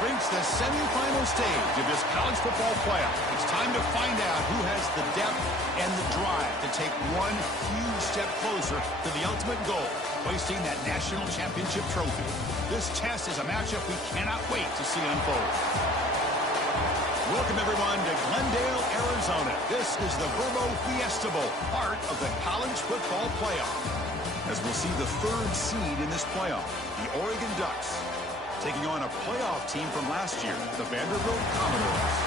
reached the semifinal stage of this college football playoff. It's time to find out who has the depth and the drive to take one huge step closer to the ultimate goal, hoisting that national championship trophy. This test is a matchup we cannot wait to see unfold. Welcome, everyone, to Glendale, Arizona. This is the Verbo Fiesta Bowl, part of the college football playoff. As we'll see the third seed in this playoff, the Oregon Ducks, taking on a playoff team from last year, the Vanderbilt Commodores.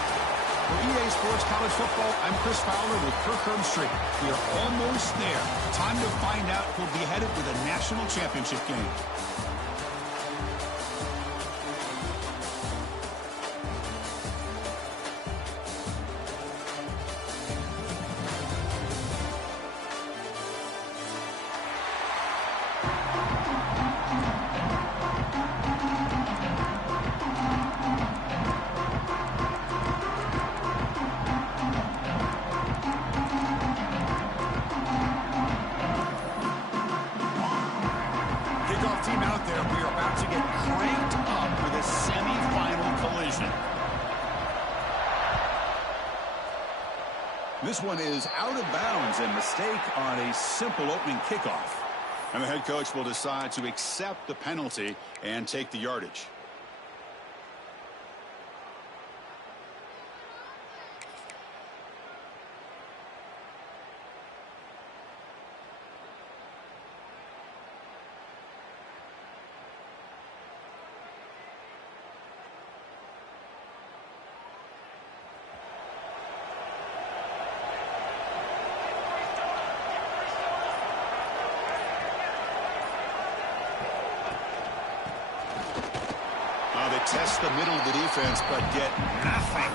For EA Sports College Football, I'm Chris Fowler with Kirk Herbstreit. We are almost there. Time to find out who'll be headed to the national championship game. Team out there, we are about to get cranked up for this semifinal collision. This one is out of bounds, a mistake on a simple opening kickoff. And the head coach will decide to accept the penalty and take the yardage. They test the middle of the defense, but get nothing.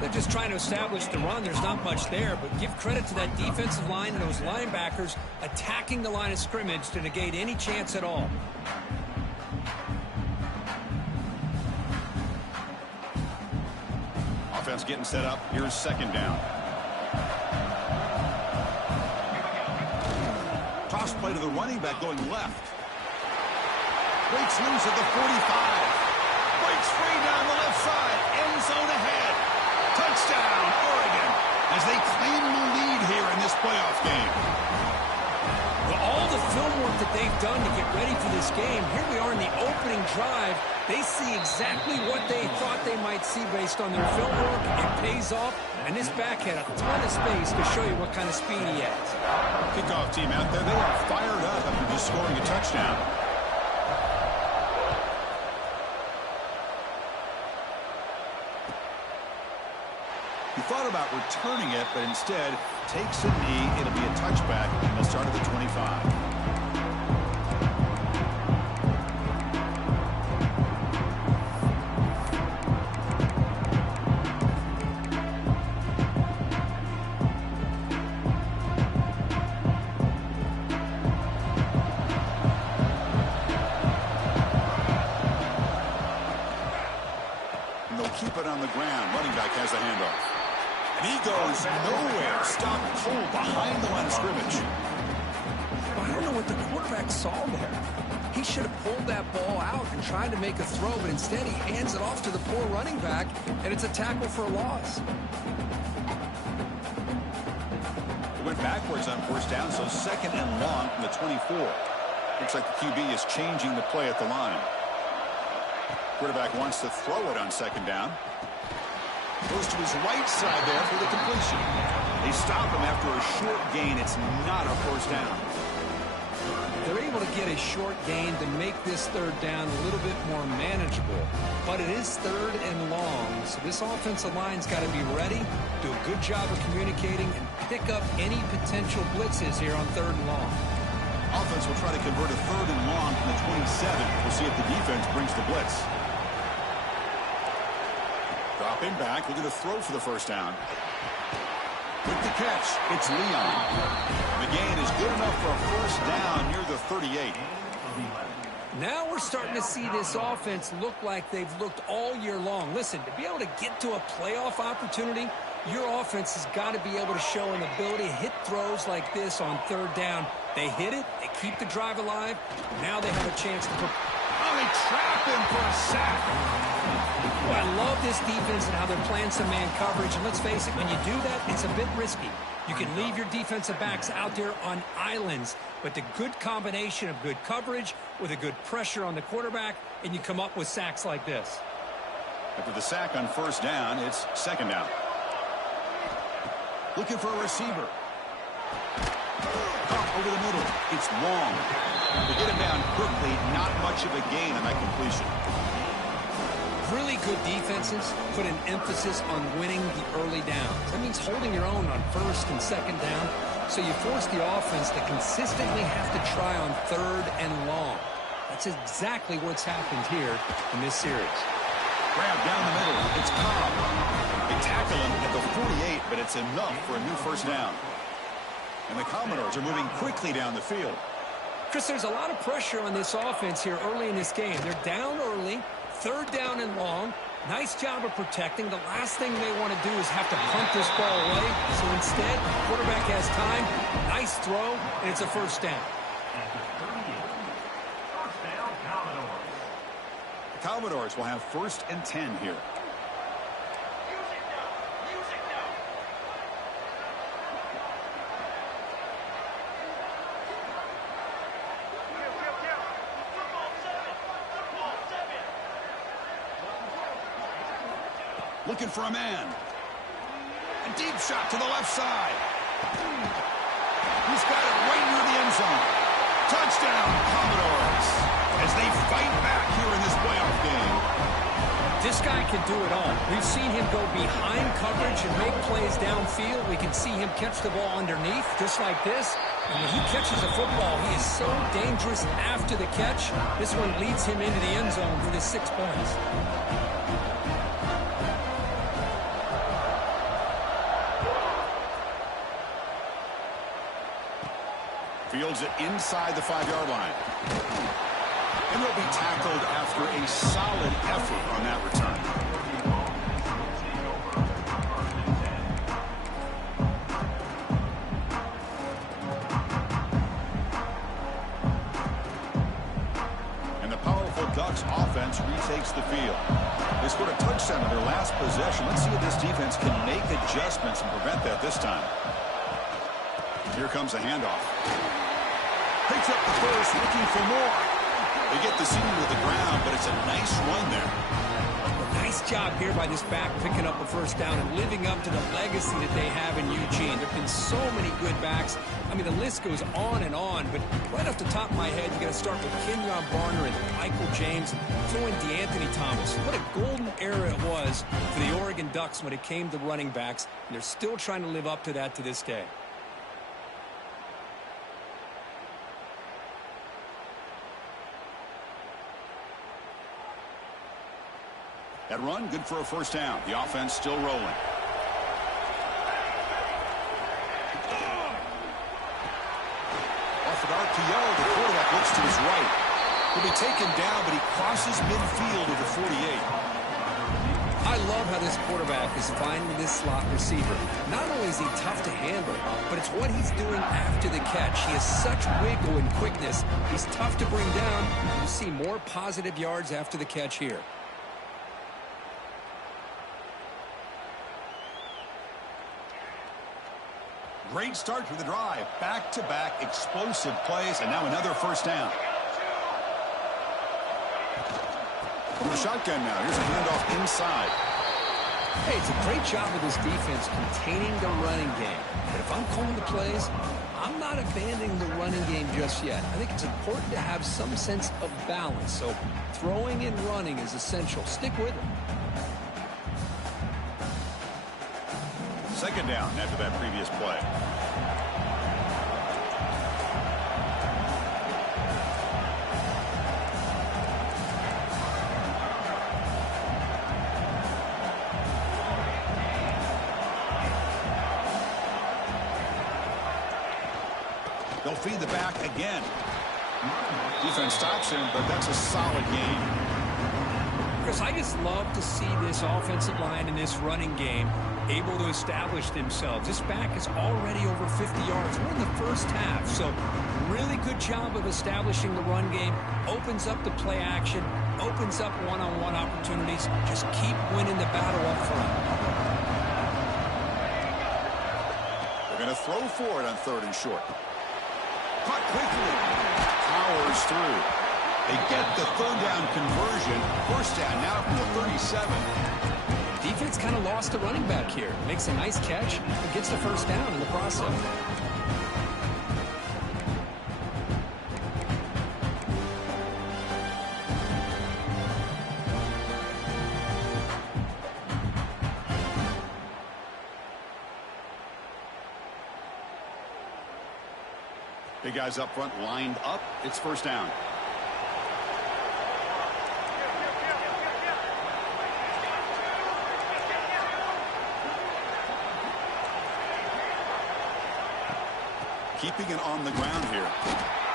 They're just trying to establish the run. There's not much there, but give credit to that defensive line and those linebackers attacking the line of scrimmage to negate any chance at all. Offense getting set up. Here's second down. Toss play to the running back going left. Breaks loose at the 45. Breaks free down the left side. End zone ahead. Touchdown, Oregon, as they claim the lead here in this playoff game. Well, all the film work that they've done to get ready for this game, here we are in the opening drive. They see exactly what they thought they might see based on their film work. It pays off, and this back had a ton of space to show you what kind of speed he has. Kickoff team out there, they are fired up after just scoring a touchdown. He thought about returning it, but instead takes a knee. It'll be a touchback, and they'll start at the 25. And they'll keep it on the ground. Running back has the handoff. And he goes nowhere. Stopped cold behind the line of scrimmage. I don't know what the quarterback saw there. He should have pulled that ball out and tried to make a throw, but instead he hands it off to the poor running back, and it's a tackle for a loss. It went backwards on first down, so second and long from the 24. Looks like the QB is changing the play at the line. Quarterback wants to throw it on second down. Goes to his right side there for the completion. They stop him after a short gain. It's not a first down. They're able to get a short gain to make this third down a little bit more manageable. But it is third and long, so this offensive line's got to be ready, do a good job of communicating, and pick up any potential blitzes here on third and long. Offense will try to convert a third and long from the 27. We'll see if the defense brings the blitz. Dropping back, looking to throw for the first down. With the catch, it's Leon. The gain is good enough for a first down near the 38. Now we're starting to see this offense look like they've looked all year long. Listen, to be able to get to a playoff opportunity, your offense has got to be able to show an ability to hit throws like this on third down. They hit it, they keep the drive alive. Now they have a chance to put... finally trap him for a sack. Oh, I love this defense and how they're playing some man coverage. And let's face it, when you do that, it's a bit risky. You can leave your defensive backs out there on islands, but the good combination of good coverage with a good pressure on the quarterback, and you come up with sacks like this. After the sack on first down, it's second down. Looking for a receiver. Caught over the middle. It's long. They get him down quickly. Not much of a gain on that completion. Really good defenses put an emphasis on winning the early downs. That means holding your own on first and second down. So you force the offense to consistently have to try on third and long. That's exactly what's happened here in this series. Grab down the middle. It's Cobb. They tackle him at the 48, but it's enough for a new first down. And the Commodores are moving quickly down the field. Chris, there's a lot of pressure on this offense here early in this game. They're down early, third down and long. Nice job of protecting. The last thing they want to do is have to punt this ball away. So instead, the quarterback has time. Nice throw, and it's a first down. The Commodores will have first and 10 here. Looking for a man. A deep shot to the left side. He's got it right near the end zone. Touchdown, Commodores, as they fight back here in this playoff game. This guy can do it all. We've seen him go behind coverage and make plays downfield. We can see him catch the ball underneath, just like this. And when he catches a football, he is so dangerous after the catch. This one leads him into the end zone for the 6 points. Fields it inside the 5-yard line. And they'll be tackled after a solid effort on that return. And the powerful Ducks offense retakes the field. They scored a touchdown in their last possession. Let's see if this defense can make adjustments and prevent that this time. Here comes a handoff. Picks up the first, looking for more. They get the senior to the ground, but it's a nice run there. Nice job here by this back picking up a first down and living up to the legacy that they have in Eugene. There have been so many good backs. I mean, the list goes on, but right off the top of my head, you got to start with Kenyon Barner and Michael James, and throw in DeAnthony Thomas. What a golden era it was for the Oregon Ducks when it came to running backs, and they're still trying to live up to that to this day. That run, good for a first down. The offense still rolling. Off an RPO, the quarterback looks to his right. He'll be taken down, but he crosses midfield at the 48. I love how this quarterback is finding this slot receiver. Not only is he tough to handle, but it's what he's doing after the catch. He has such wiggle and quickness. He's tough to bring down. You see more positive yards after the catch here. Great start to the drive. Back-to-back explosive plays, and now another first down. From the shotgun now. Here's a handoff inside. Hey, it's a great job of this defense containing the running game. But if I'm calling the plays, I'm not abandoning the running game just yet. I think it's important to have some sense of balance. So throwing and running is essential. Stick with it. Second down after that previous play. They'll feed the back again. Defense stops him, but that's a solid gain. Chris, I just love to see this offensive line in this running game able to establish themselves. This back is already over 50 yards. We're in the first half, so really good job of establishing the run game. Opens up the play action, opens up one-on-one opportunities. Just keep winning the battle up front. They're going to throw for it on 3rd and short. Caught quickly. Powers through. They get the 3rd down conversion. 1st down now from the 37. Defense kind of lost a running back here. Makes a nice catch and gets the 1st down in the process. Big guys up front lined up. It's 1st down. Keeping it on the ground here.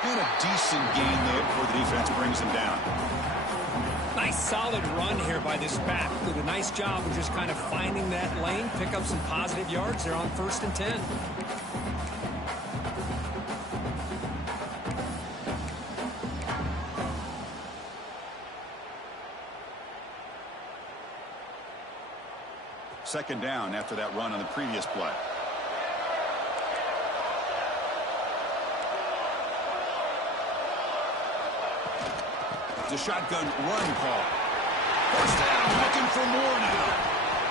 And a decent gain there before the defense brings him down. Nice solid run here by this back. Did a nice job of just kind of finding that lane, pick up some positive yards. They're on 1st and 10. Second down after that run on the previous play. The shotgun run call. 1st down, looking for more now.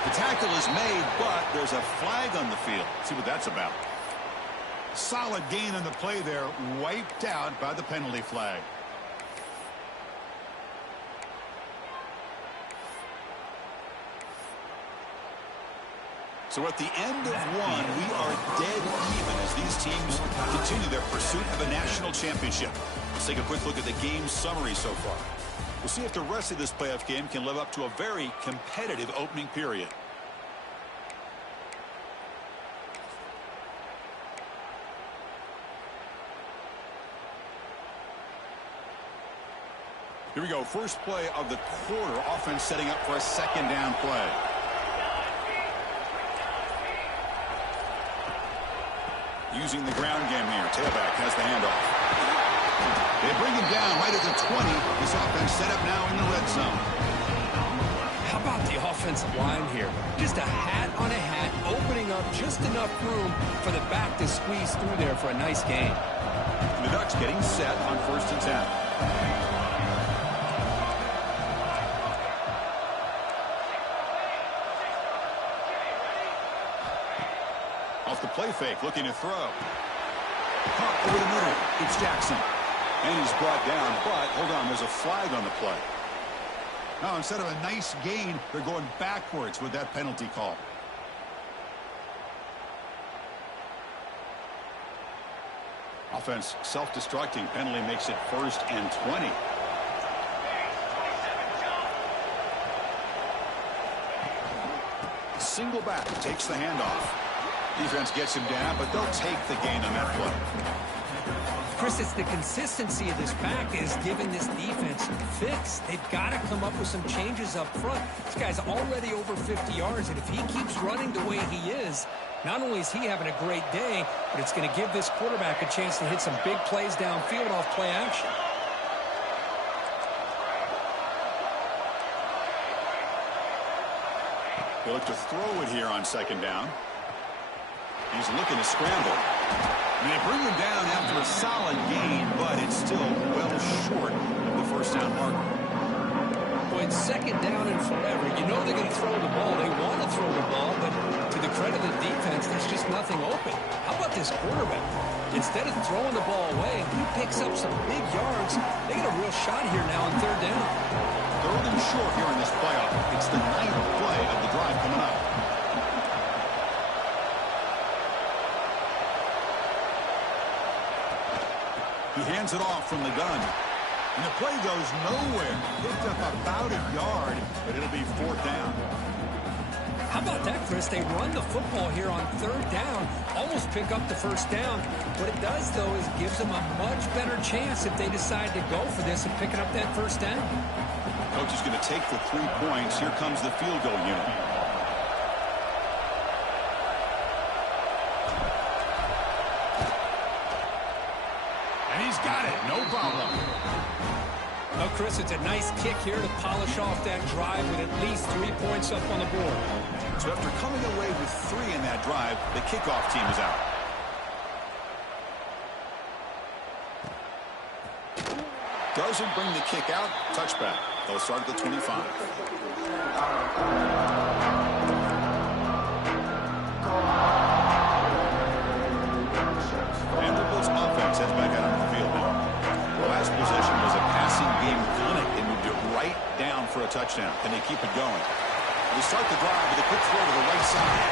The tackle is made, but there's a flag on the field. Let's see what that's about. Solid gain on the play there, wiped out by the penalty flag. So at the end of one, we are dead even as these teams continue their pursuit of a national championship. Let's take a quick look at the game summary so far. We'll see if the rest of this playoff game can live up to a very competitive opening period. Here we go. First play of the quarter. Offense setting up for a 2nd down play. Using the ground game here. Tailback has the handoff. They bring him down right at the 20. This offense set up now in the red zone. How about the offensive line here? Just a hat on a hat, opening up just enough room for the back to squeeze through there for a nice gain. And the Ducks getting set on 1st and 10. Off the play fake, looking to throw. Caught over the middle. It's Jackson. And he's brought down, but hold on, there's a flag on the play. Now, instead of a nice gain, they're going backwards with that penalty call. Offense self-destructing. Penalty makes it 1st and 20. Single back takes the handoff. Defense gets him down, but they'll take the gain on that play. Chris, it's the consistency of this back is giving this defense fits. They've got to come up with some changes up front. This guy's already over 50 yards, and if he keeps running the way he is, not only is he having a great day, but it's going to give this quarterback a chance to hit some big plays downfield off play action. They look to throw it here on 2nd down. He's looking to scramble. And they bring him down after a solid gain, but it's still well short of the 1st down marker. When 2nd down and forever, you know they're going to throw the ball. They want to throw the ball, but to the credit of the defense, there's just nothing open. How about this quarterback? Instead of throwing the ball away, he picks up some big yards. They get a real shot here now on 3rd down. 3rd and short here in this playoff. It's the 9th play of the drive coming up. He hands it off from the gun. And the play goes nowhere. Picked up about a yard, but it'll be 4th down. How about that, Chris? They run the football here on 3rd down, almost pick up the 1st down. What it does, though, is it gives them a much better chance if they decide to go for this and picking up that 1st down. Coach is going to take the 3 points. Here comes the field goal unit. no problem. Well, Chris, it's a nice kick here to polish off that drive with at least 3 points up on the board. So after coming away with 3 in that drive, the kickoff team is out. Doesn't bring the kick out. Touchback. They'll start at the 25. Vanderbilt's offense heads back out onto the field now. The last possession was a passing game clinic. They moved it right down for a touchdown. Can they keep it going? They start the drive with a quick throw to the right side.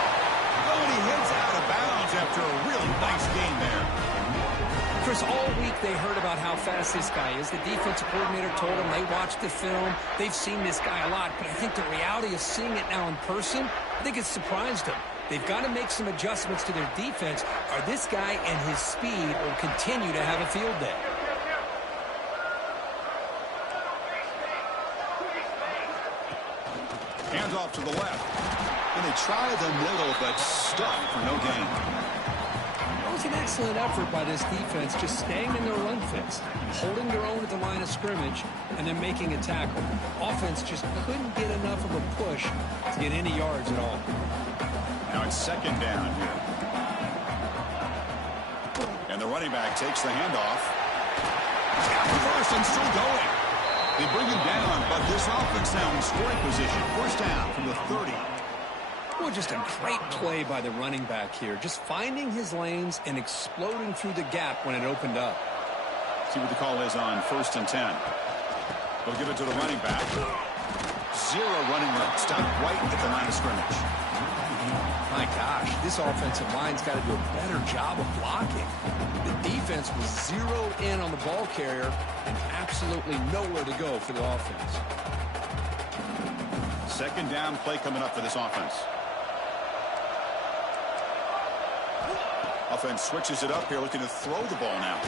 Oh, and he heads out of bounds after a really nice game there. Chris, all week they heard about how fast this guy is. The defensive coordinator told them they watched the film. They've seen this guy a lot, but I think the reality of seeing it now in person, I think it's surprised them. They've got to make some adjustments to their defense, or this guy and his speed will continue to have a field day. Hands off to the left. And they try the middle, but stuck for no gain. That was an excellent effort by this defense, just staying in their run fix, holding their own at the line of scrimmage, and then making a tackle. Offense just couldn't get enough of a push to get any yards at all. Now it's second down here. And the running back takes the handoff. He's got the first and still going. They bring him down, but this offense now in scoring position. First down from the 30. Well, just a great play by the running back here. Just finding his lanes and exploding through the gap when it opened up. See what the call is on 1st and 10. They'll give it to the running back. 0 running room. Stop right at the line of scrimmage. My gosh, this offensive line's got to do a better job of blocking. The defense was zeroed in on the ball carrier and absolutely nowhere to go for the offense. Second down play coming up for this offense. Offense switches it up here, looking to throw the ball now.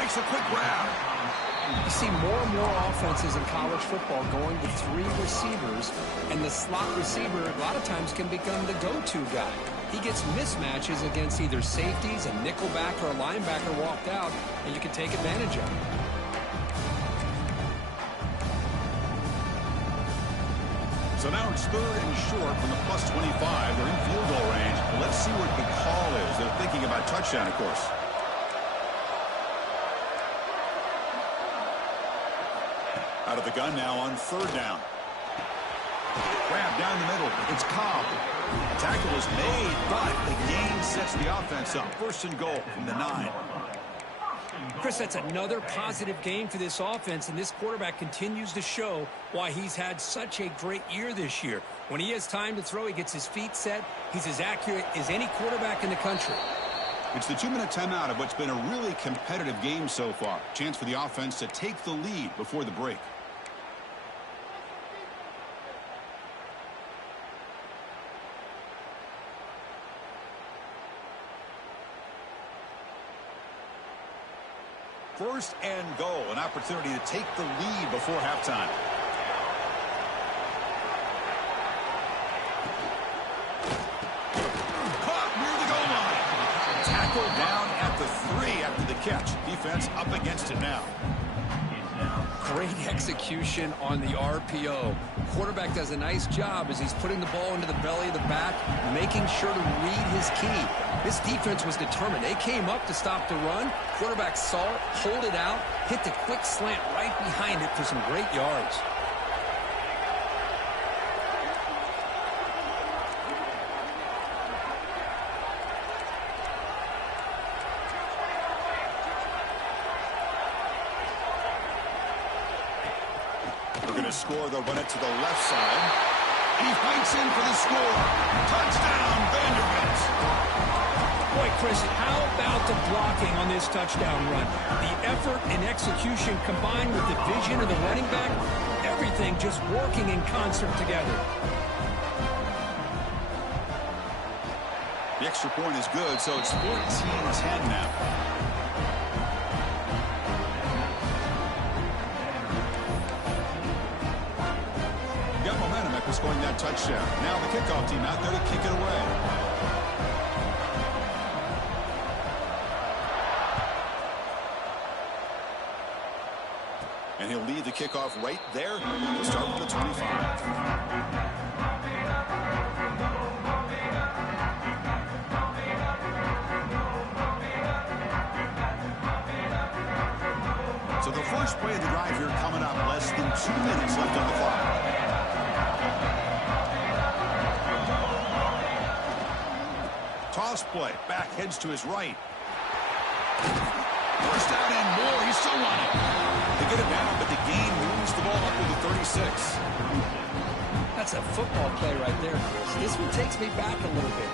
Makes a quick grab. You see more and more offenses in college football going to 3 receivers, and the slot receiver a lot of times can become the go-to guy. He gets mismatches against either safeties, a nickelback, or a linebacker walked out, and you can take advantage of it. So now it's 3rd and short from the +25. They're in field goal range. Let's see what the call is. They're thinking about touchdown, of course. Out of the gun now on 3rd down. Grab down the middle. It's Cobb. A tackle is made, but the gain sets the offense up. 1st and goal from the 9. Chris, that's another positive game for this offense, and this quarterback continues to show why he's had such a great year this year. When he has time to throw, he gets his feet set. He's as accurate as any quarterback in the country. It's the 2-minute timeout of what's been a really competitive game so far. Chance for the offense to take the lead before the break. First and goal, an opportunity to take the lead before halftime. Caught near the goal line. Tackled down at the 3 after the catch. Defense up against it now. Great execution on the RPO. Quarterback does a nice job as he's putting the ball into the belly of the back, making sure to read his key. This defense was determined. They came up to stop the run. Quarterback saw it, hold it out, hit the quick slant right behind it for some great yards. Score, they'll run it to the left side. He fights in for the score. Touchdown, Vanderbilt. Boy, Chris, how about the blocking on this touchdown run? The effort and execution combined with the vision of the running back, everything just working in concert together. The extra point is good, so it's 14-10 now. Scoring that touchdown. Now the kickoff team out there to kick it away. And he'll lead the kickoff right there to start with the 25. So the first play of the drive here coming up, less than 2 minutes left on the clock. Toss play, back heads to his right. First down and more, he's still on it. They get it down, but the gain moves the ball up to the 36. That's a football play right there, Chris. This one takes me back a little bit.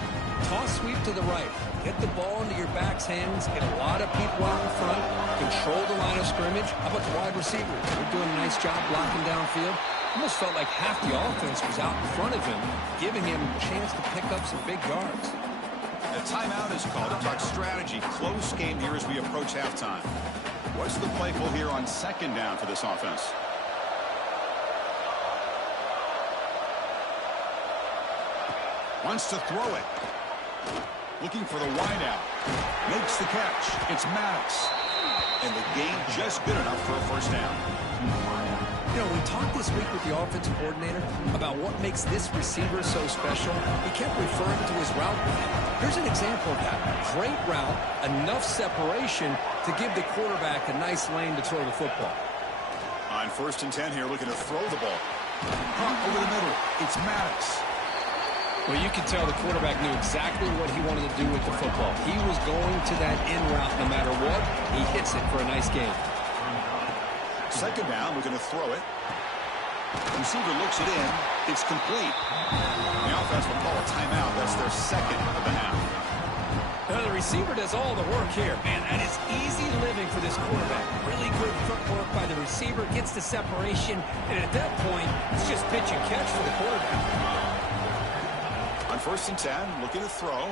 Toss sweep to the right. Get the ball into your back's hands. Get a lot of people out in front. Control the line of scrimmage. How about the wide receivers? They're doing a nice job blocking downfield. Almost felt like half the offense was out in front of him, giving him a chance to pick up some big yards. A timeout is called. To talk strategy. Close game here as we approach halftime. What's the play call here on second down for this offense? Wants to throw it. Looking for the wideout. Makes the catch. It's Maddox. And the gain just good enough for a first down. You know, we talked this week with the offensive coordinator about what makes this receiver so special. He kept referring to his route running. Here's an example of that. Great route, enough separation to give the quarterback a nice lane to throw the football. On 1st and 10 here, looking to throw the ball. Over the middle. It's Maddox. Well, you could tell the quarterback knew exactly what he wanted to do with the football. He was going to that in route no matter what. He hits it for a nice gain. Second down, we're going to throw it. Receiver looks it in. It's complete. The offense will call a timeout. That's their second of the half. Now, the receiver does all the work here. Man, that is easy living for this quarterback. Really good footwork by the receiver. Gets the separation. And at that point, it's just pitch and catch for the quarterback. On 1st and 10, looking to throw.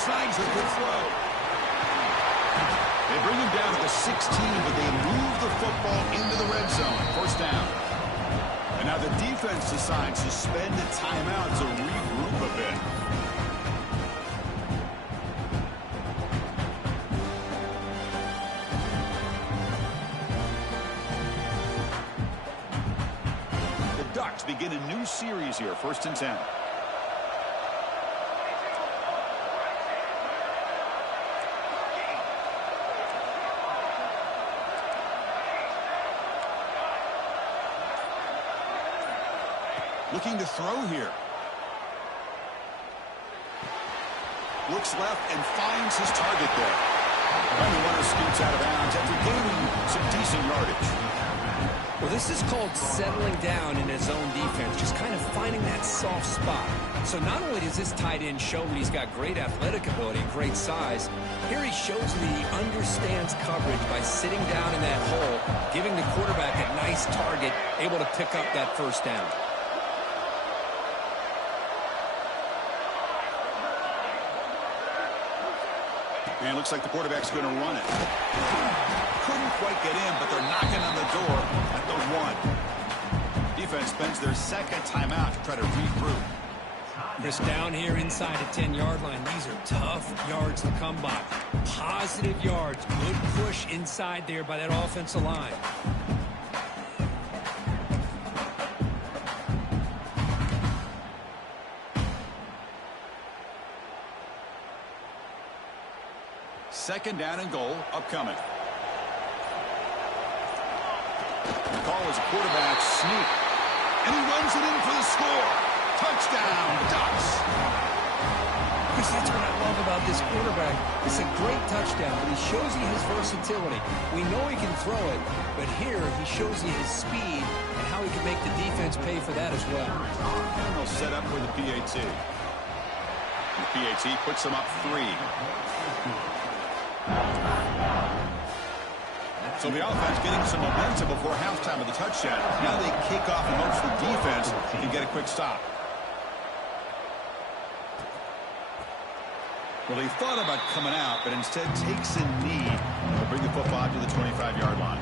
Snags a good throw. They bring him down to the 16, but they move the football into the red zone. First down. And now the defense decides to spend a timeout to regroup a bit. The Ducks begin a new series here. 1st and 10. Looking to throw here. Looks left and finds his target there. And the runner scoots out of bounds after gaining some decent yardage. Well, this is called settling down in his own defense, just kind of finding that soft spot. So not only does this tight end show that he's got great athletic ability and great size, here he shows that he understands coverage by sitting down in that hole, giving the quarterback a nice target, able to pick up that first down. And it looks like the quarterback's going to run it. Couldn't quite get in, but they're knocking on the door at the 1. Defense spends their second timeout to try to regroup. Chris, down here inside the 10-yard line, these are tough yards to come by. Positive yards, good push inside there by that offensive line. Second down and goal upcoming. The call is a quarterback sneak. And he runs it in for the score. Touchdown, Ducks. Chris, that's what I love about this quarterback. It's a great touchdown, but he shows you his versatility. We know he can throw it, but here he shows you his speed and how he can make the defense pay for that as well. And they'll set up for the PAT. The PAT puts them up 3. So the offense getting some momentum before halftime of the touchdown. Now they kick off and hopes the defense can get a quick stop. Well, he thought about coming out, but instead takes a knee to bring the football to the 25-yard line.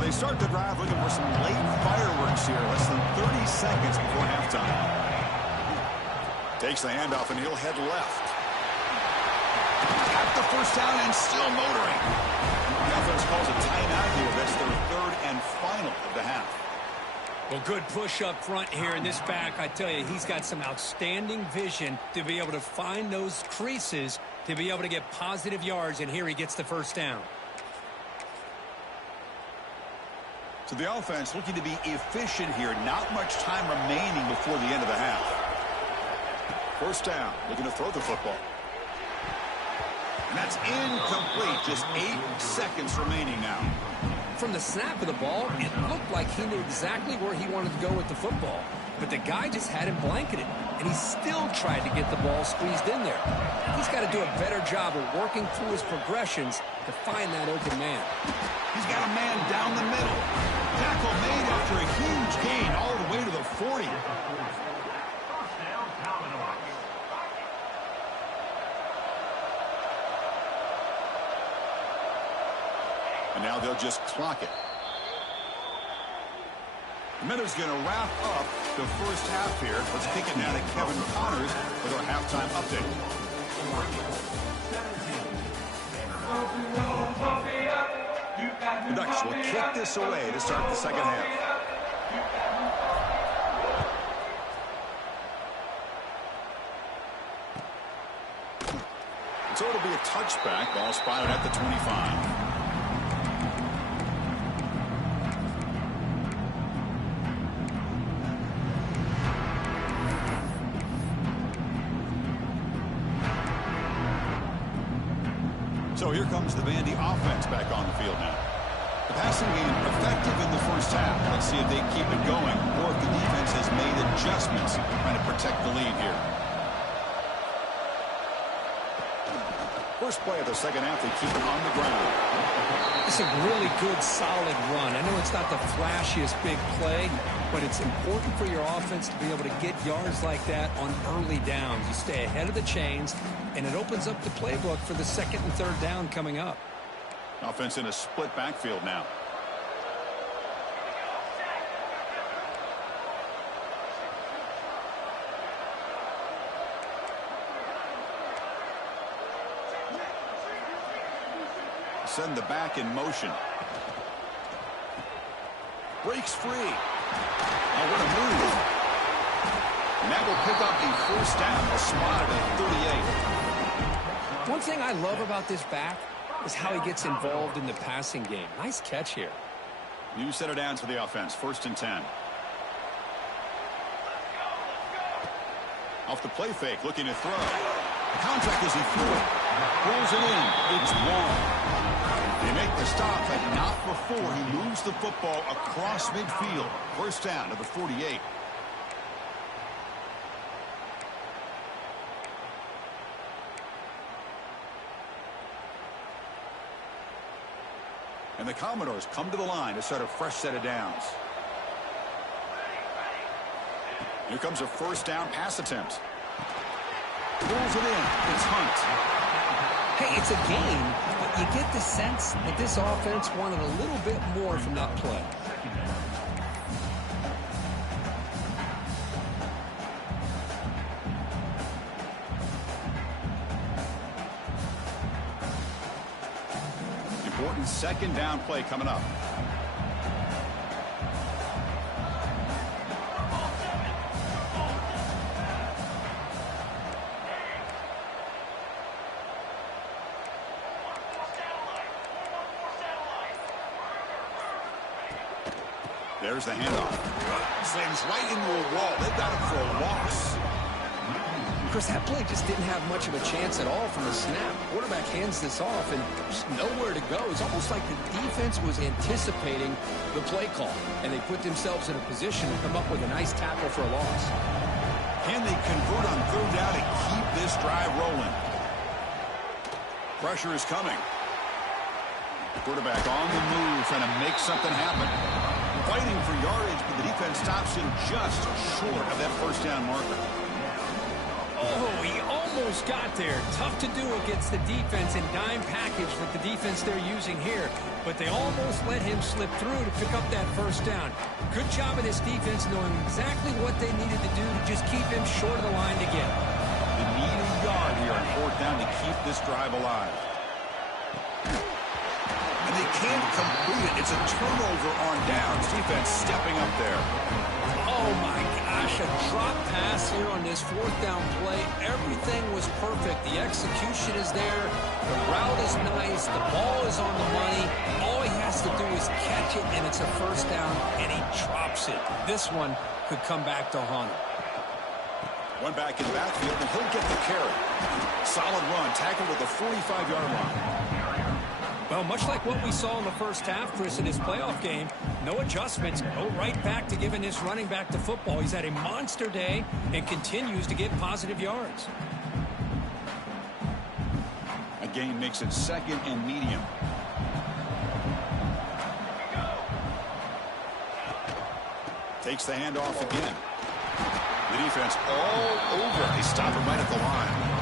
They start the drive looking for some late fireworks here. Less than 30 seconds before halftime. Takes the handoff, and he'll head left. At the first down and still motoring. The offense calls a timeout here. That's their third and final of the half. Well, good push up front here in this back. I tell you, he's got some outstanding vision to be able to find those creases to be able to get positive yards, and here he gets the first down. So the offense looking to be efficient here. Not much time remaining before the end of the half. First down, looking to throw the football. And that's incomplete. Just 8 seconds remaining now. From the snap of the ball, it looked like he knew exactly where he wanted to go with the football. But the guy just had him blanketed, and he still tried to get the ball squeezed in there. He's got to do a better job of working through his progressions to find that open man. He's got a man down the middle. Tackle made after a huge gain all the way to the 40. And now they'll just clock it. The Miners going to wrap up the first half here. Let's kick it now to Kevin Connors with our halftime update. The Ducks will kick this away to start the second half. So it'll be a touchback. Ball spotted at the 25. So here comes the Vandy offense back on the field now. The passing game effective in the first half. Let's see if they keep it going or if the defense has made adjustments trying to protect the lead here. First play of the second half, they keep it on the ground. It's a really good, solid run. I know it's not the flashiest big play, but it's important for your offense to be able to get yards like that on early downs. You stay ahead of the chains, and it opens up the playbook for the second and third down coming up. Offense in a split backfield now. Send the back in motion. Breaks free. Oh, what a move. And that will pick up the first down. Spotted at 38. One thing I love about this back is how he gets involved in the passing game. Nice catch here. New set of downs for the offense. First and 10. Off the play fake, looking to throw. Contact as he threw it. Rolls it in. It's one. They make the stop, but not before he moves the football across midfield. First down to the 48. And the Commodores come to the line to start a fresh set of downs. Here comes a first down pass attempt. Pulls it in. It's Hunt. Hey, it's a game, but you get the sense that this offense wanted a little bit more from that play. Important second down play coming up. There's the handoff. Slams right into a wall. They've got him for a loss. Chris, that play just didn't have much of a chance at all from the snap. Quarterback hands this off and just nowhere to go. It's almost like the defense was anticipating the play call, and they put themselves in a position to come up with a nice tackle for a loss. Can they convert on third down and keep this drive rolling? Pressure is coming. Quarterback on the move, trying to make something happen. Fighting for yardage, but the defense stops him just short of that first down marker. Oh, he almost got there. Tough to do against the defense and dime package with the defense they're using here. But they almost let him slip through to pick up that first down. Good job of this defense knowing exactly what they needed to do to just keep him short of the line to get. They need a yard here on fourth down to keep this drive alive. And they can't complete it. It's a turnover on downs. Defense stepping up there. Oh, my gosh, a drop pass here on this fourth down play. Everything was perfect. The execution is there. The route is nice. The ball is on the money. All he has to do is catch it, and it's a first down, and he drops it. This one could come back to haunt him. One back in the backfield, and he'll get the carry. Solid run, tackled at the 45-yard line. Well, much like what we saw in the first half, Chris, in his playoff game, no adjustments. Go right back to giving this running back the football. He's had a monster day and continues to get positive yards. A gain makes it second and medium. Takes the handoff again. The defense all over. They stop him right at the line.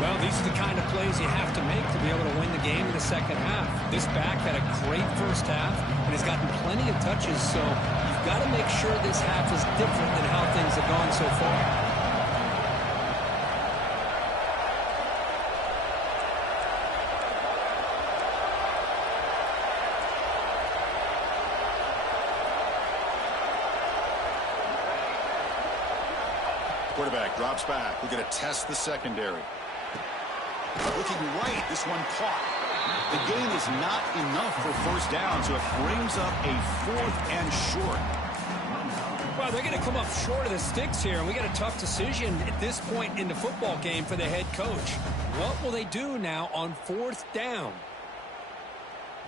Well, these are the kind of plays you have to make to be able to win the game in the second half. This back had a great first half and has gotten plenty of touches, so you've got to make sure this half is different than how things have gone so far. Quarterback drops back. We're going to test the secondary. Looking right, this one caught. The gain is not enough for first down, so it brings up a fourth and short. Well, they're going to come up short of the sticks here, and we got a tough decision at this point in the football game for the head coach. What will they do now on fourth down?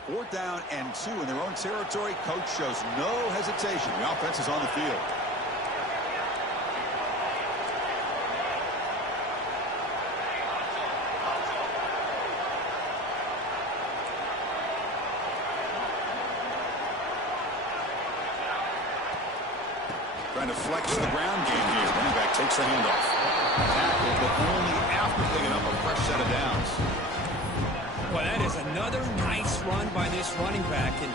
Fourth down and 2 in their own territory. Coach shows no hesitation. The offense is on the field. Trying to flex the ground game here. Running back takes the handoff. Tackle, but only after picking up a fresh set of downs. Well, that is another nice run by this running back, and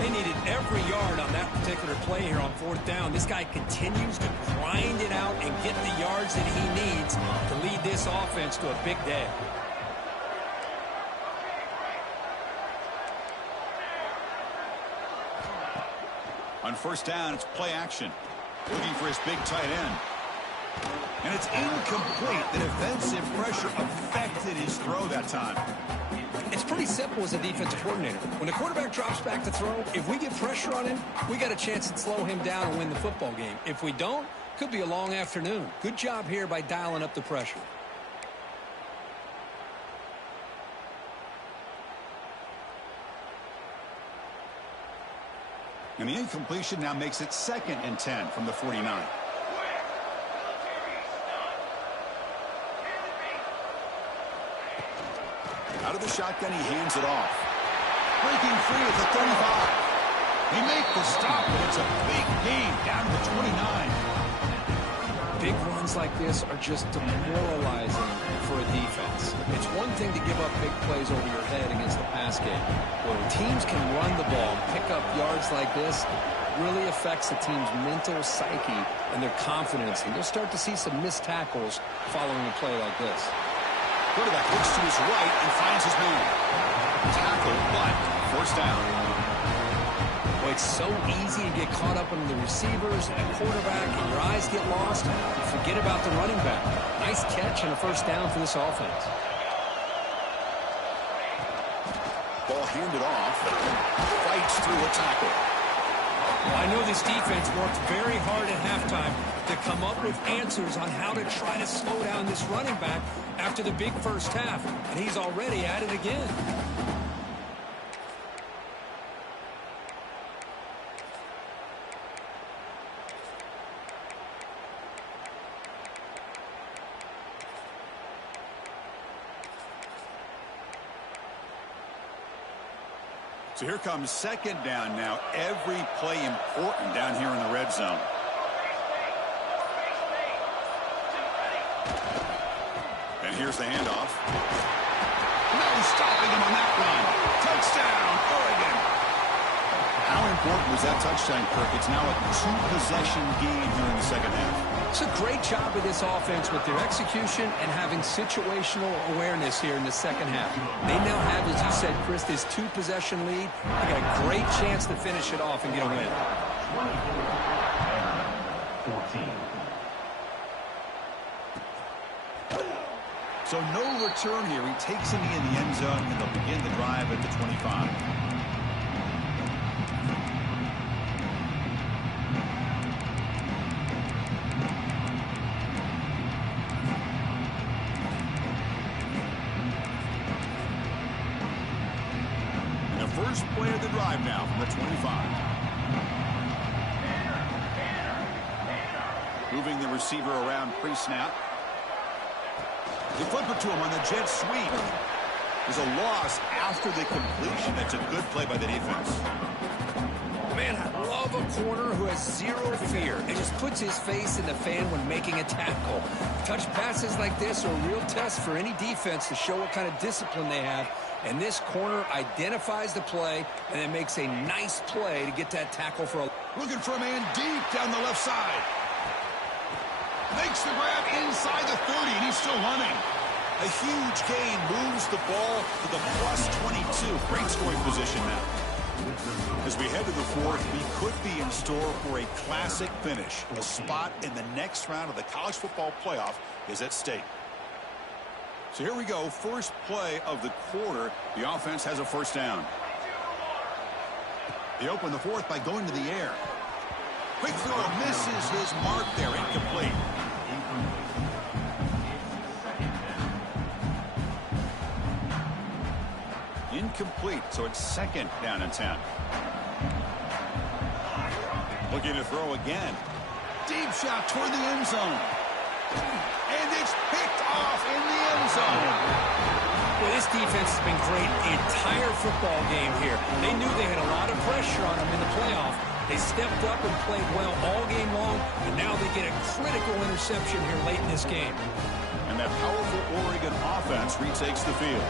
they needed every yard on that particular play here on fourth down. This guy continues to grind it out and get the yards that he needs to lead this offense to a big day. On first down, it's play action. Looking for his big tight end. And it's incomplete. The defensive pressure affected his throw that time. It's pretty simple as a defensive coordinator. When the quarterback drops back to throw, if we get pressure on him, we got a chance to slow him down and win the football game. If we don't, could be a long afternoon. Good job here by dialing up the pressure. And the incompletion now makes it second and 10 from the 49. Out of the shotgun, he hands it off. Breaking free at the 35. He makes the stop, but it's a big gain down to 29. Big runs like this are just demoralizing for a defense. It's one thing to give up big plays over your head against the pass game. When teams can run the ball, pick up yards like this, it really affects the team's mental psyche and their confidence. And you'll start to see some missed tackles following a play like this. Quarterback looks to his right and finds his man. Tackle, but first down. Well, it's so easy to get caught up in the receivers and the quarterback, and your eyes get lost. You forget about the running back. Nice catch and a first down for this offense. Ball handed off. Fights through a tackle. Well, I know this defense worked very hard at halftime to come up with answers on how to try to slow down this running back after the big first half, and he's already at it again. So here comes second down now. Every play important down here in the red zone. And here's the handoff. No stopping him on that run. Touchdown, Oregon. How important was that touchdown, Kirk? It's now a two-possession game here in the second half. It's a great job of this offense with their execution and having situational awareness here in the second half. They now have, as you said, Chris, this two-possession lead. They got a great chance to finish it off and get a win. 14. So no return here. He takes him in the end zone, and they'll begin the drive at the 25. First play of the drive now from the 25. Moving the receiver around pre-snap. They flip it to him on the jet sweep. There's a loss after the completion. That's a good play by the defense. Man, I love a corner who has zero fear and just puts his face in the fan when making a tackle. Touch passes like this are a real test for any defense to show what kind of discipline they have. And this corner identifies the play and then makes a nice play to get that tackle for a... Looking for a man deep down the left side. Makes the grab inside the 30, and he's still running. A huge gain moves the ball to the plus 22. Great scoring position now. As we head to the fourth, we could be in store for a classic finish. A spot in the next round of the college football playoff is at stake. So here we go. First play of the quarter. The offense has a first down. They open the fourth by going to the air. Quick throw misses his mark there. Incomplete. Incomplete. So it's second down and 10. Looking to throw again. Deep shot toward the end zone. And it's picked off in the end zone. Well, this defense has been great the entire football game here. They knew they had a lot of pressure on them in the playoff. They stepped up and played well all game long, and now they get a critical interception here late in this game. And that powerful Oregon offense retakes the field.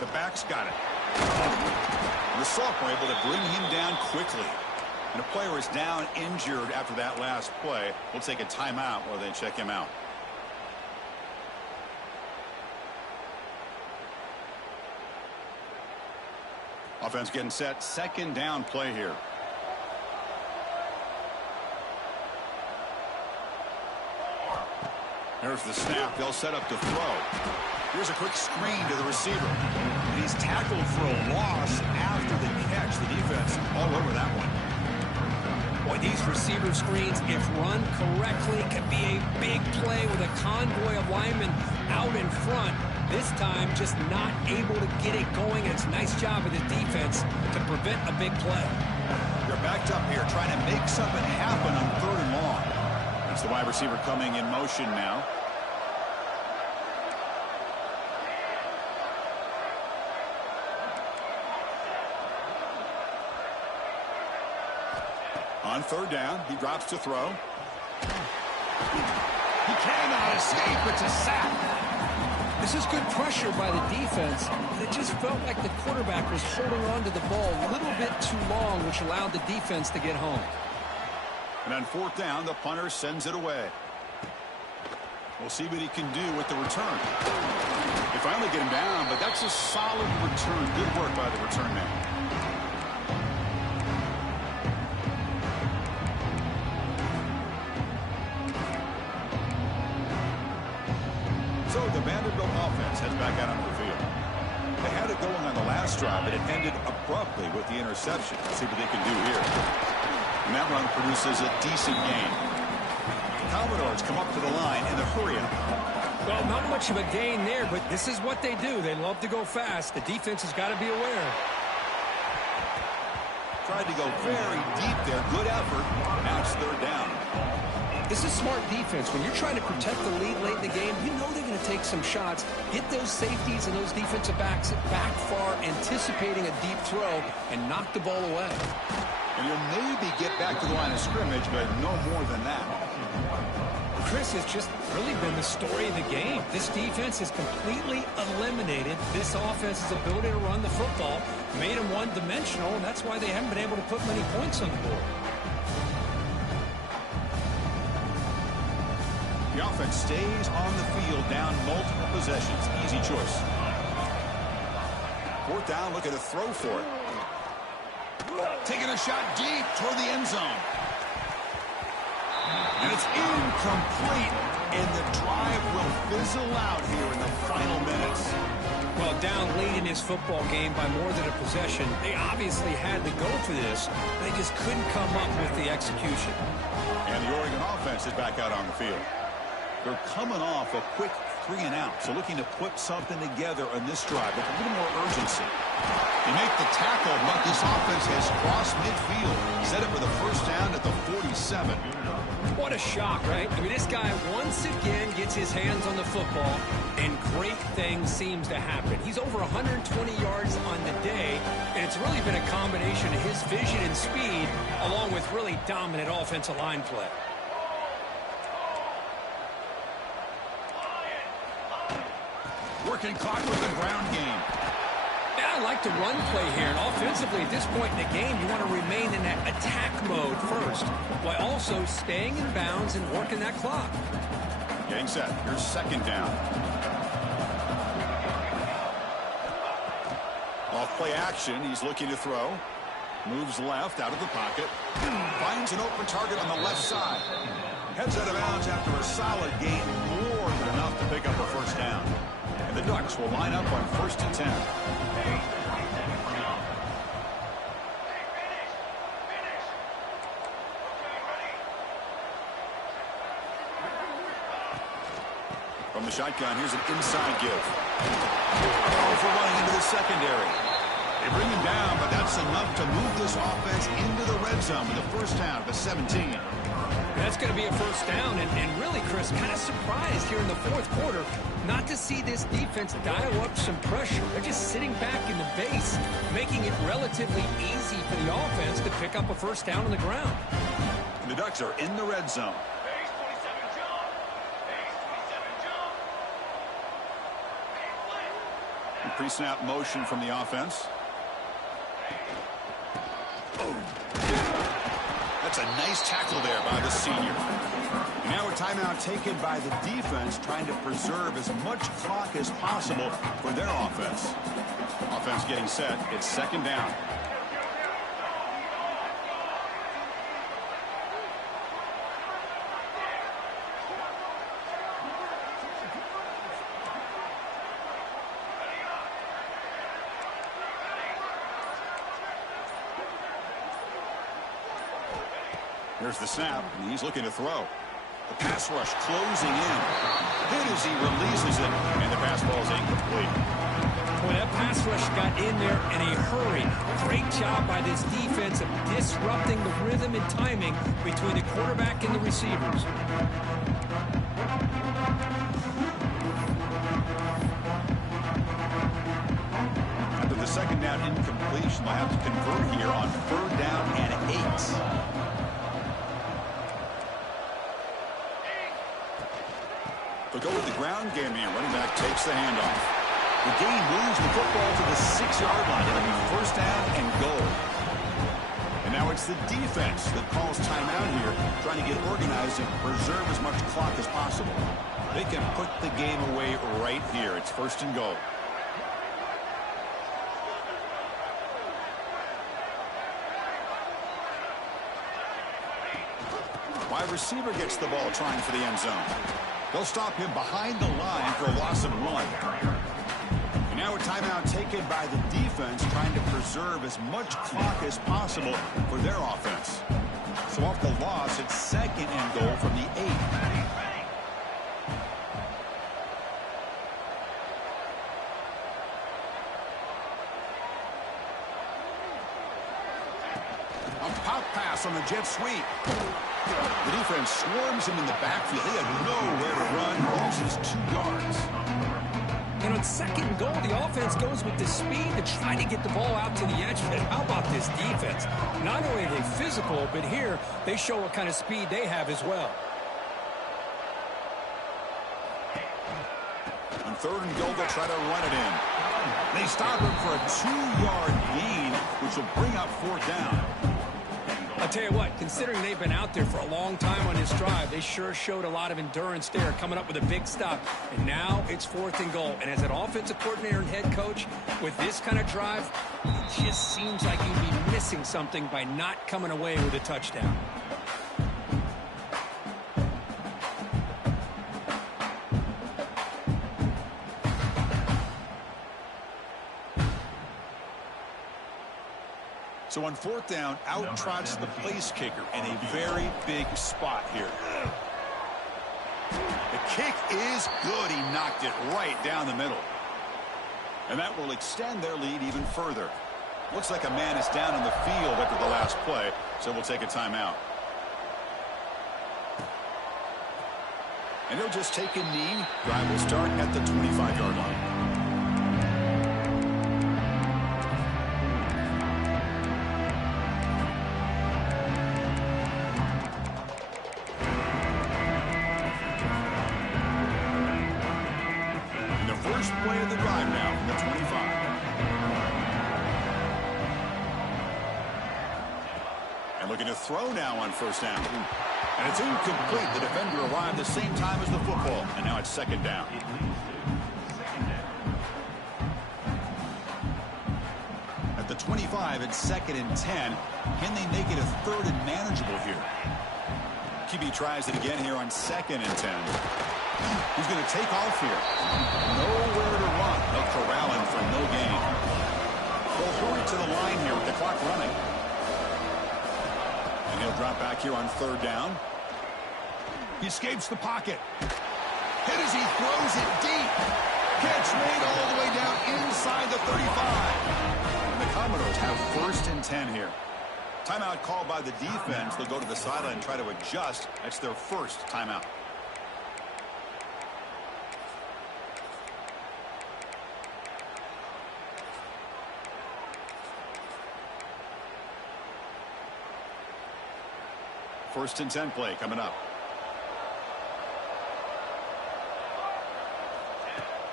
The back's got it. The sophomore able to bring him down quickly. And a player is down injured after that last play. We'll take a timeout while they check him out. Offense getting set. Second down play here. There's the snap. They'll set up to throw. Here's a quick screen to the receiver. And he's tackled for a loss after the catch. The defense all over that one. Boy, these receiver screens, if run correctly, can be a big play with a convoy of linemen out in front. This time, just not able to get it going. And it's a nice job of the defense to prevent a big play. They're backed up here trying to make something happen on third and long. That's the wide receiver coming in motion now. On third down, he drops to throw. He cannot escape. It's a sack. This is good pressure by the defense. It just felt like the quarterback was holding on to the ball a little bit too long, which allowed the defense to get home. And on fourth down, the punter sends it away. We'll see what he can do with the return. They finally get him down, but that's a solid return. Good work by the return man. So the Vanderbilt offense heads back out onto the field. They had it going on the last drive, but it ended abruptly with the interception. Let's see what they can do here. And that run produces a decent gain. The Commodores come up to the line in the hurry-up. Well, not much of a gain there, but this is what they do. They love to go fast. The defense has got to be aware. Tried to go very deep there. Good effort. Now it's third down. This is smart defense. When you're trying to protect the lead late in the game, you know they're going to take some shots, get those safeties and those defensive backs back far, anticipating a deep throw, and knock the ball away. And you'll maybe get back to the line of scrimmage, but no more than that. Chris, has just really been the story of the game. This defense has completely eliminated this offense's ability to run the football, made them one-dimensional, and that's why they haven't been able to put many points on the board. The offense stays on the field, down multiple possessions. Easy choice. Fourth down, looking to throw for it. Taking a shot deep toward the end zone. And it's incomplete, and the drive will fizzle out here in the final minutes. Well, down late in this football game by more than a possession, they obviously had to go for this. They just couldn't come up with the execution. And the Oregon offense is back out on the field. They're coming off a quick 3-and-out, so looking to put something together on this drive with a little more urgency. They make the tackle, but this offense has crossed midfield. Set it for the first down at the 47. What a shock, right? I mean, this guy once again gets his hands on the football, and great things seems to happen. He's over 120 yards on the day, and it's really been a combination of his vision and speed, along with really dominant offensive line play. Working clock with the ground game. Yeah, I like the run play here, and offensively at this point in the game, you want to remain in that attack mode first, while also staying in bounds and working that clock. Getting set. Here's second down. Off play action. He's looking to throw. Moves left out of the pocket. Finds an open target on the left side. Heads out of bounds after a solid gain, more than enough to pick up a first down. And the Ducks will line up on 1st and 10. From the shotgun, here's an inside give. Oh, for running into the secondary. They bring him down, but that's enough to move this offense into the red zone with the first down of the 17. That's going to be a first down, and really, Chris, kind of surprised here in the fourth quarter not to see this defense dial up some pressure. They're just sitting back in the base, making it relatively easy for the offense to pick up a first down on the ground. And the Ducks are in the red zone. Pre-snap motion from the offense. That's a nice tackle there by the senior. And now a timeout taken by the defense, trying to preserve as much clock as possible for their offense. Offense getting set. It's second down. Here's the snap, and he's looking to throw. The pass rush closing in. Hit as he releases it, and the pass ball is incomplete. Boy, that pass rush got in there in a hurry. Great job by this defense of disrupting the rhythm and timing between the quarterback and the receivers. After the second down incompletion, they'll have to convert here on 3rd down and 8. They'll go with the ground game here. Running back takes the handoff. The gain moves the football to the 6-yard line. It'll be first down and goal. And now it's the defense that calls timeout here, trying to get organized and preserve as much clock as possible. They can put the game away right here. It's 1st and goal. Wide receiver gets the ball, trying for the end zone. They'll stop him behind the line for a loss of 1. And now a timeout taken by the defense, trying to preserve as much clock as possible for their offense. So off the loss, it's 2nd and goal from the 8. A pop pass on the jet sweep. The defense swarms him in the backfield. He had nowhere to run. Loses 2 yards. on second and goal, the offense goes with the speed to try to get the ball out to the edge. But how about this defense? Not only are they physical, but here they show what kind of speed they have as well. On third and goal, they'll try to run it in. They stop him for a 2-yard gain, which will bring up fourth down. I'll tell you what, considering they've been out there for a long time on this drive, they sure showed a lot of endurance there, coming up with a big stop. And now it's fourth and goal. And as an offensive coordinator and head coach, with this kind of drive, it just seems like you'd be missing something by not coming away with a touchdown. So on fourth down, out trots the place kicker in a very big spot here. The kick is good. He knocked it right down the middle. And that will extend their lead even further. Looks like a man is down on the field after the last play, so we'll take a timeout. And he'll just take a knee. Drive will start at the 25-yard line. Play of the drive now from the 25. And looking to throw now on first down. And it's incomplete. The defender arrived the same time as the football. And now it's second down. At the 25, it's second and 10. Can they make it a third and manageable here? QB tries it again here on second and 10. He's going to take off here. Nowhere to run. They'll corral him for no gain. They'll hurry to the line here with the clock running. And he'll drop back here on third down. He escapes the pocket. Hit as he throws it deep. Catch made all the way down inside the 35. And the Commodores have first and 10 here. Timeout called by the defense. They'll go to the sideline and try to adjust. That's their first timeout. First and 10 play coming up.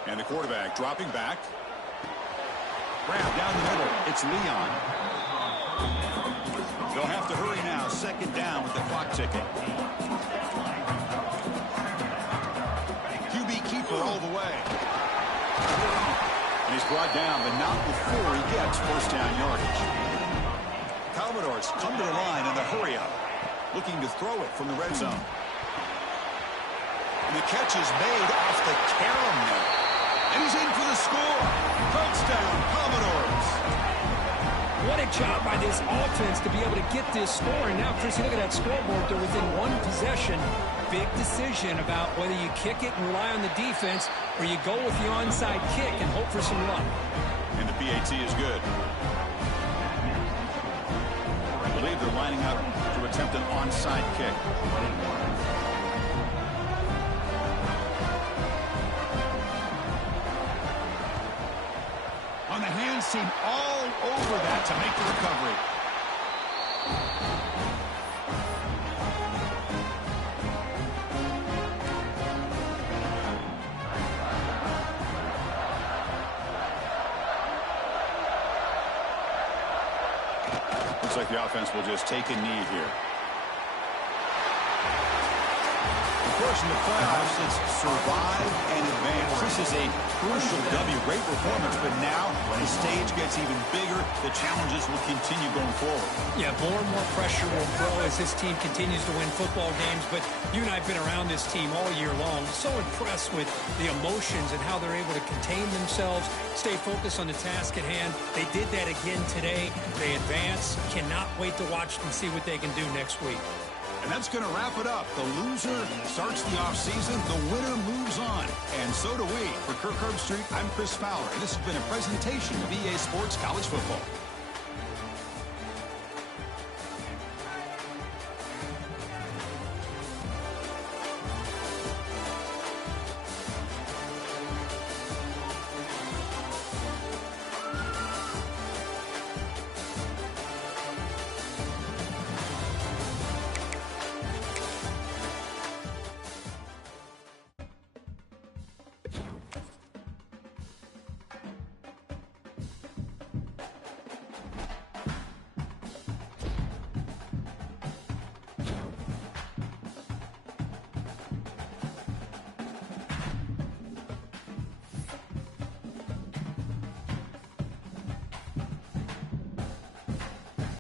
And the quarterback dropping back. Grab down the middle. It's Leon. They'll have to hurry now. Second down with the clock ticking. QB keeper all the way. And he's brought down, but not before he gets first down yardage. Commodores come to the line in the hurry up. Looking to throw it from the red zone. And the catch is made off the carom net. And he's in for the score. Touchdown, Commodores. What a job by this offense to be able to get this score. And now, Chris, you look at that scoreboard. They're within one possession. Big decision about whether you kick it and rely on the defense or you go with the onside kick and hope for some luck. And the PAT is good. I believe they're lining up to attempt an onside kick. On the hands team all over that to make the recovery. Looks like the offense will just take a knee here. Of course, in the playoffs, it's survive and advance. This is a crucial W. Great performance, but now the stage gets even bigger. The challenges will continue going forward. Yeah, more and more pressure will grow as this team continues to win football games. But you and I have been around this team all year long. So impressed with the emotions and how they're able to contain themselves, stay focused on the task at hand. They did that again today. They advance. Cannot wait to watch and see what they can do next week. And that's going to wrap it up. The loser starts the offseason. The winner moves on. And so do we. For Kirk Herbstreit, I'm Chris Fowler. And this has been a presentation of EA Sports College Football.